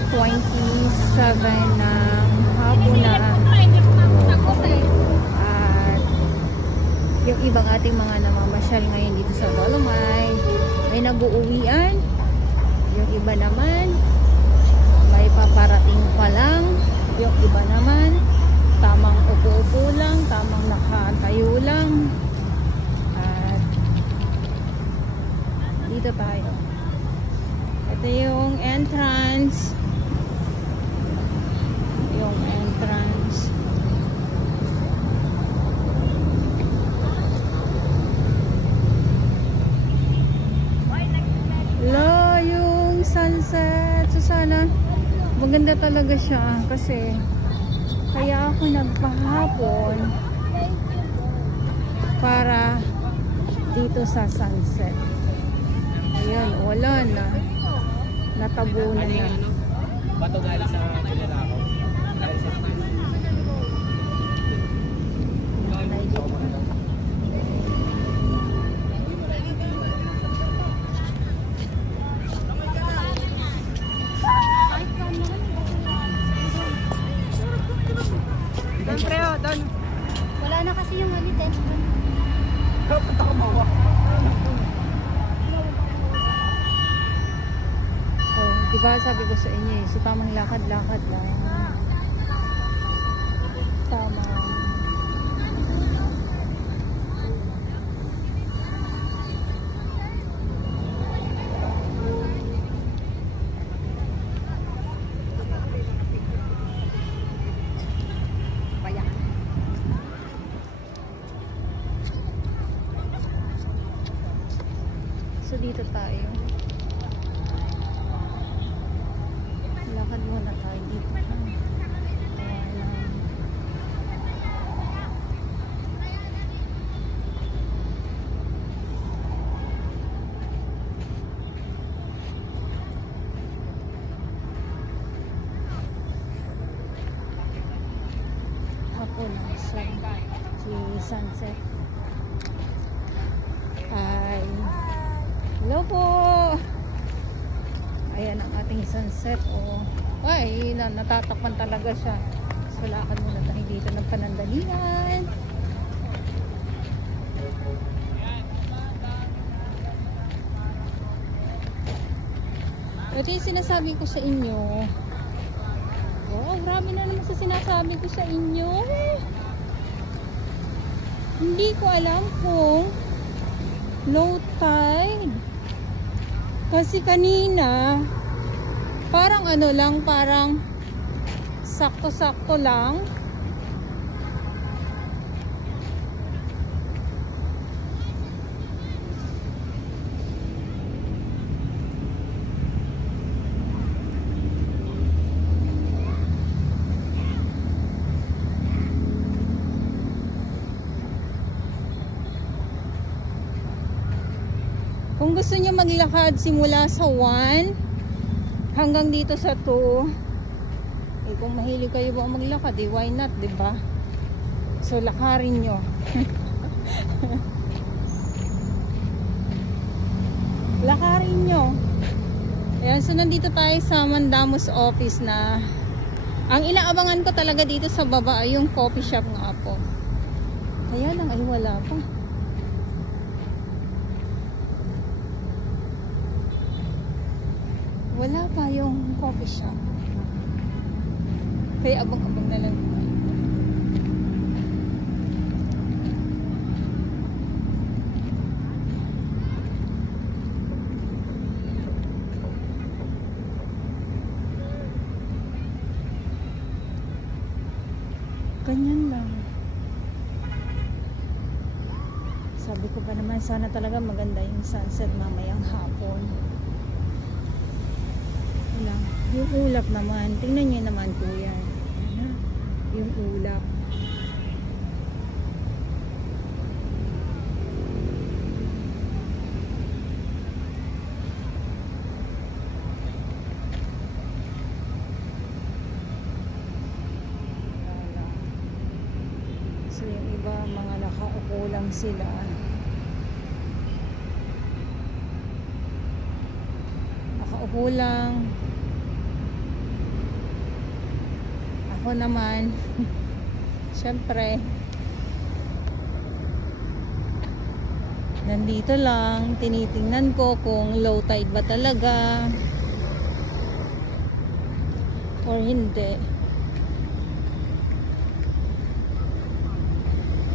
4:27 ng hapon na. At yung ibang ating mga namamasyal ngayon dito sa Dolomite ay nag-uuwian. Yung iba naman may paparating pa lang. Yung iba naman tamang upo-upo lang, tamang nakatayo lang. At dito tayo. Ito yung entrance. Yung entrance. Hello, yung sunset. So sana maganda talaga siya kasi kaya ako nagpahapon para dito sa sunset. Ayan, wala na. Natabunan na. Bato galing sa Manila ako. Galing sa Siyempre, doon. Wala na kasi yung haliday. Punta ka mawa. Diba sabi ko sa inyo so tamang lakad-lakad lang. Tama. So dito tayo. Lakad muna tayo dito. Hapon. So, si sunset. Hi. Hello po. Ayan ang ating sunset. Oh. Ay, natatakpan talaga siya. So, lakad muna tayo dito ng panandalian. Ito yung sinasabi ko sa inyo. Wow, grabe na naman sa sinasabi ko sa inyo. Hindi ko alam kung low tide. Kasi kanina parang ano lang, parang sakto-sakto lang. Kung gusto niyo maglakad simula sa 1 hanggang dito sa 2, eh kung mahilig kayo ba maglakad, eh why not, diba? So lakarin nyo. Lakarin nyo. Ayan, so nandito tayo sa Mandamos office na ang inaabangan ko talaga dito sa baba ay yung coffee shop nga po. Kaya lang ay wala pa. Wala pa yung coffee shop. Kaya abang-abang na lang. Ganyan lang. Sabi ko pa naman sana talaga maganda yung sunset mamayang hapon. Yung ulap naman, tingnan nyo naman po yan. Yung ulap. So yung iba, mga nakaupo lang sila. Nakaupo lang. ako naman, syempre, nandito lang, tinitingnan ko kung low tide ba talaga or hindi.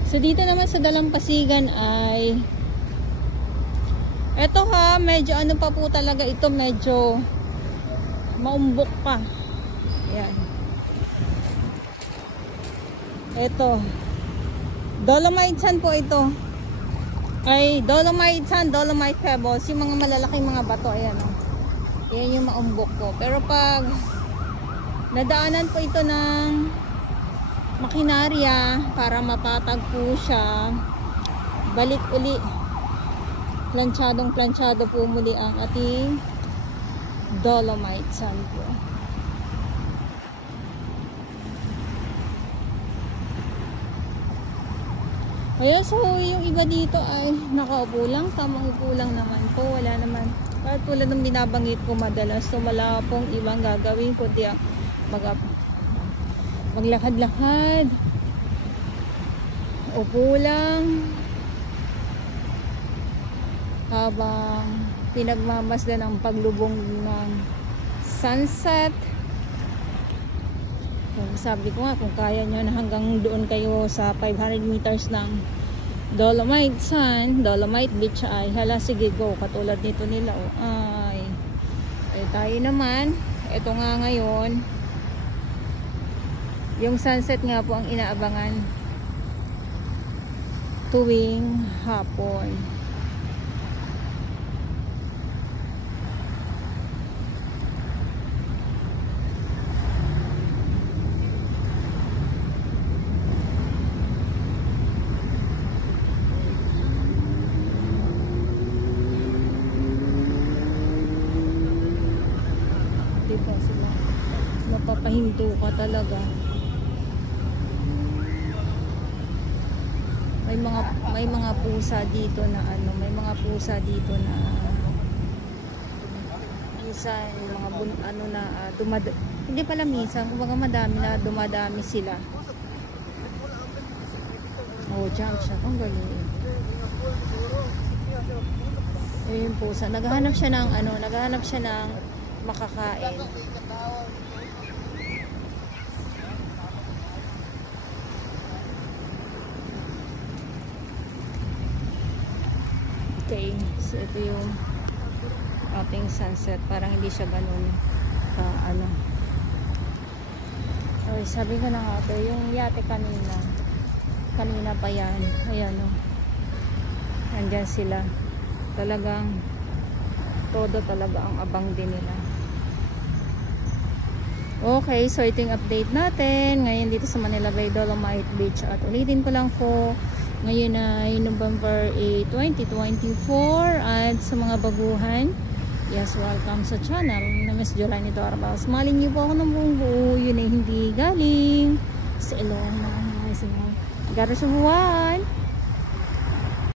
So dito naman sa Dalampasigan ay eto ha, medyo ano pa po talaga ito, medyo maumbok pa. Ayan. Eto, Dolomite Sand po ito. Ay, Dolomite Sand, Dolomite Pebbles, yung mga malalaking mga bato. Ayan o. Ayan yung maumbok ko. Pero pag nadaanan po ito ng makinarya para mapatag po siya, balik uli, planchadong planchado po muli ang ating Dolomite Sand po. Ayan, so yung iba dito ay nakaupo lang, tamang upo lang naman po, wala naman, kahit tulad ng binabanggit ko madalas, so wala pong ibang gagawin kundi maglakad-lakad, upo lang habang pinagmamasdan ang paglubong ng sunset. Kung sabi ko nga, kung kaya nyo na hanggang doon kayo sa 500 meters ng Dolomite Sand, Dolomite Beach ay hala, sige go, katulad nito nila ay tayo naman, ito nga ngayon yung sunset nga po ang inaabangan tuwing hapon. Diba sila mapapahinto ka talaga. May mga pusa dito na ano, may mga pusa dito na minsan mga ano na hindi pala minsan, kumbaga madami na dumadami sila. Oh, jump siya, ang galing. Ayun pusa, naghahanap siya ng ano, naghahanap siya ng makakain. Okay, so ito yung ating sunset. Parang hindi siya ganun ano. Okay, sabi ko na nga ito, yung yate kanina pa yan. Ayan o. Nandyan sila. Talagang todo talaga ang abang din nila. Okay, so ito yung update natin ngayon dito sa Manila Bay, Dolomite Beach. At ulitin ko lang po, ngayon ay November 8, 2024. At sa mga baguhan, yes, welcome sa channel na Miss Jolani Darbal. Smiling niyo po ako ng buong buo. Yun ay hindi galing sa ilong mga sinay. Gara sa buwan.